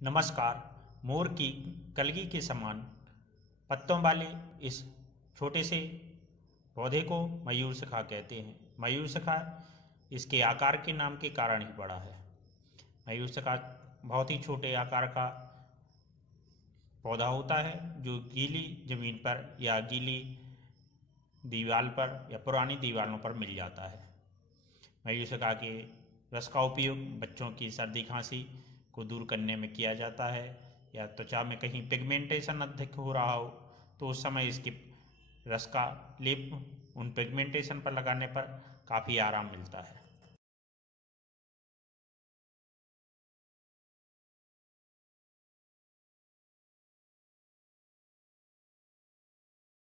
नमस्कार। मोर की कलगी के समान पत्तों वाले इस छोटे से पौधे को मयूरशिखा कहते हैं। मयूरशिखा इसके आकार के नाम के कारण ही पड़ा है। मयूरशिखा बहुत ही छोटे आकार का पौधा होता है जो गीली जमीन पर या गीली दीवार पर या पुरानी दीवारों पर मिल जाता है। मयूरशिखा के रस का उपयोग बच्चों की सर्दी खांसी को दूर करने में किया जाता है, या त्वचा में कहीं पिगमेंटेशन अधिक हो रहा हो तो उस समय इसके रस का लेप उन पिगमेंटेशन पर लगाने पर काफ़ी आराम मिलता है।